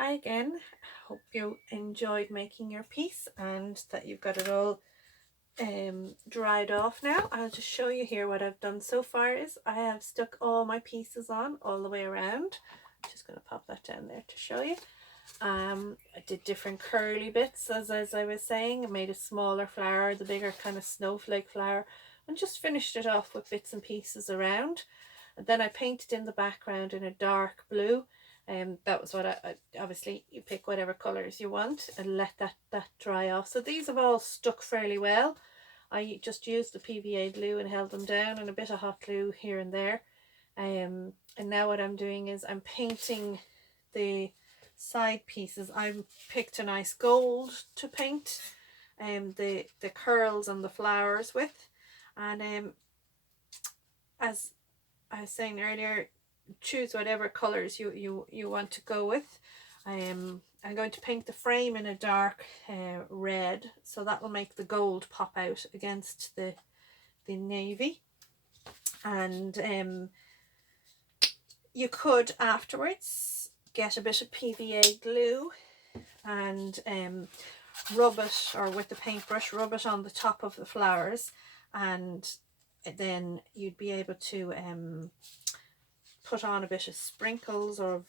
Hi again. Hope you enjoyed making your piece and that you've got it all dried off now. I'll just show you here what I've done so far is I have stuck all my pieces on all the way around. I'm just going to pop that down there to show you. I did different curly bits as I was saying. I made a smaller flower, the bigger kind of snowflake flower, and just finished it off with bits and pieces around. And then I painted in the background in a dark blue. That was what I obviously you pick whatever colours you want and let that dry off. So these have all stuck fairly well. I just used the PVA glue and held them down and a bit of hot glue here and there. And now what I'm doing is I'm painting the side pieces. I've picked a nice gold to paint the curls and the flowers with. And as I was saying earlier, choose whatever colours you want to go with. I'm going to paint the frame in a dark red, so that will make the gold pop out against the navy. And you could afterwards get a bit of PVA glue and rub it, or with the paintbrush rub it on the top of the flowers, and then you'd be able to put on a bit of sprinkles of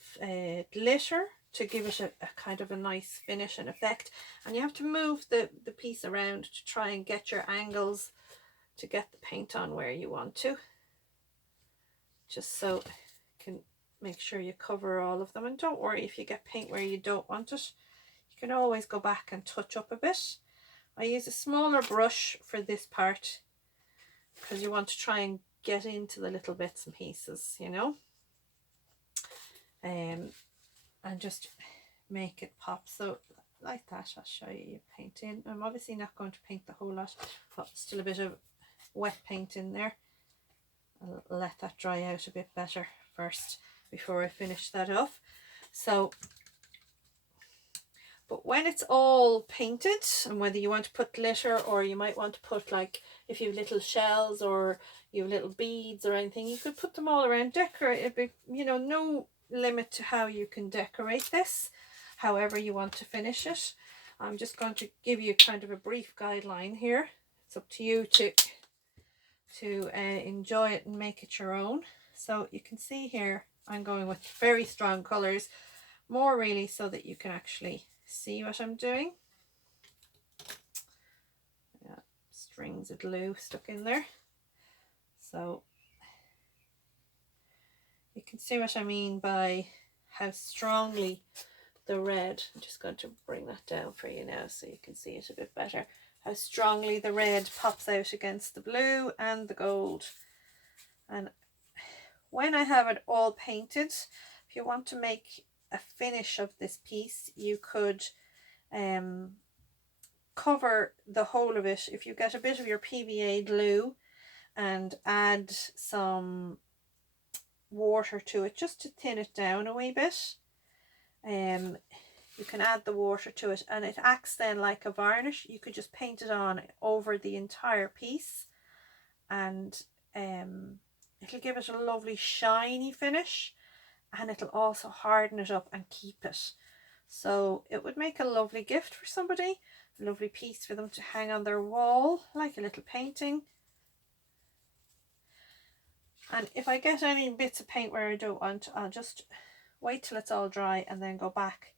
glitter to give it a kind of a nice finish and effect. And you have to move the piece around to try and get your angles to get the paint on where you want to, just so you can make sure you cover all of them. And don't worry if you get paint where you don't want it, you can always go back and touch up a bit. I use a smaller brush for this part because you want to try and get into the little bits and pieces, you know, and just make it pop. So like that, I'll show you painting. I'm obviously not going to paint the whole lot, but still a bit of wet paint in there. I'll let that dry out a bit better first before I finish that off. So, but when it's all painted, and whether you want to put glitter or you might want to put, like, if you have little shells or you have little beads or anything, you could put them all around, decorate it, but you know, no limit to how you can decorate this, however you want to finish it. I'm just going to give you kind of a brief guideline here. It's up to you to enjoy it and make it your own. So you can see here I'm going with very strong colors, more really so that you can actually see what I'm doing. Yeah, strings of glue stuck in there, so you can see what I mean by how strongly the red, I'm just going to bring that down for you now so you can see it a bit better, how strongly the red pops out against the blue and the gold. And when I have it all painted, if you want to make a finish of this piece, you could cover the whole of it. If you get a bit of your PVA glue and add some water to it just to thin it down a wee bit, you can add the water to it and it acts then like a varnish. You could just paint it on over the entire piece and it'll give it a lovely shiny finish, and it'll also harden it up and keep it. So it would make a lovely gift for somebody, a lovely piece for them to hang on their wall, like a little painting. And if I get any bits of paint where I don't want, I'll just wait till it's all dry and then go back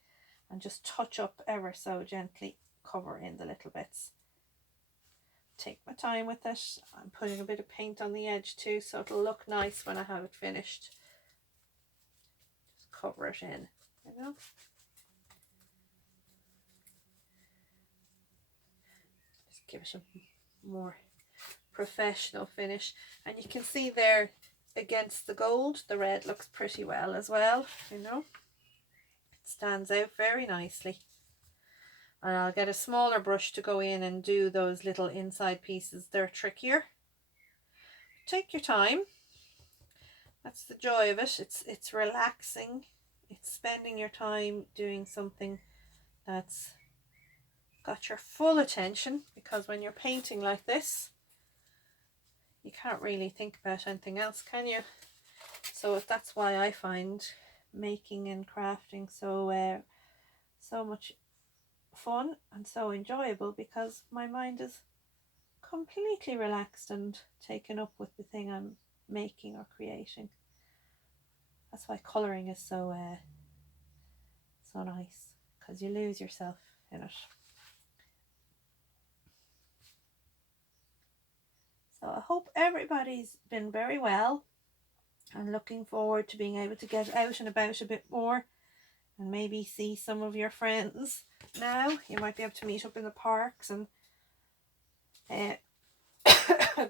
and just touch up ever so gently, cover in the little bits. Take my time with it. I'm putting a bit of paint on the edge too, so it'll look nice when I have it finished. Just cover it in, you know. Just give it a more professional finish. And you can see there against the gold, the red looks pretty well as well, you know. It stands out very nicely. And I'll get a smaller brush to go in and do those little inside pieces. They're trickier. Take your time. That's the joy of it. It's relaxing. It's spending your time doing something that's got your full attention, because when you're painting like this, you can't really think about anything else, can you? So that's why I find making and crafting so so much fun and so enjoyable because my mind is completely relaxed and taken up with the thing I'm making or creating. That's why colouring is so nice, because you lose yourself in it. So I hope everybody's been very well and looking forward to being able to get out and about a bit more and maybe see some of your friends now. You might be able to meet up in the parks and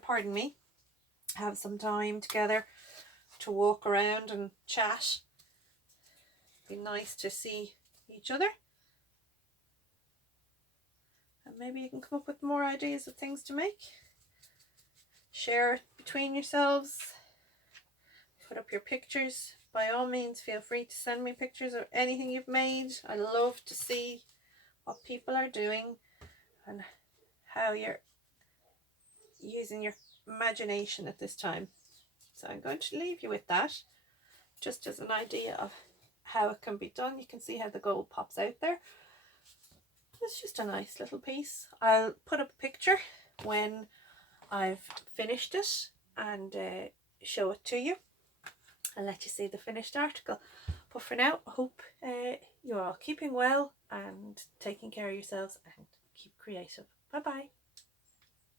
pardon me, have some time together to walk around and chat. Be nice to see each other, and maybe you can come up with more ideas of things to make. Share between yourselves, put up your pictures. By all means, feel free to send me pictures of anything you've made. I love to see what people are doing and how you're using your imagination at this time. So I'm going to leave you with that, just as an idea of how it can be done. You can see how the gold pops out there. It's just a nice little piece. I'll put up a picture when I've finished it and show it to you and let you see the finished article. But for now, I hope you're all keeping well and taking care of yourselves, and keep creative. Bye bye.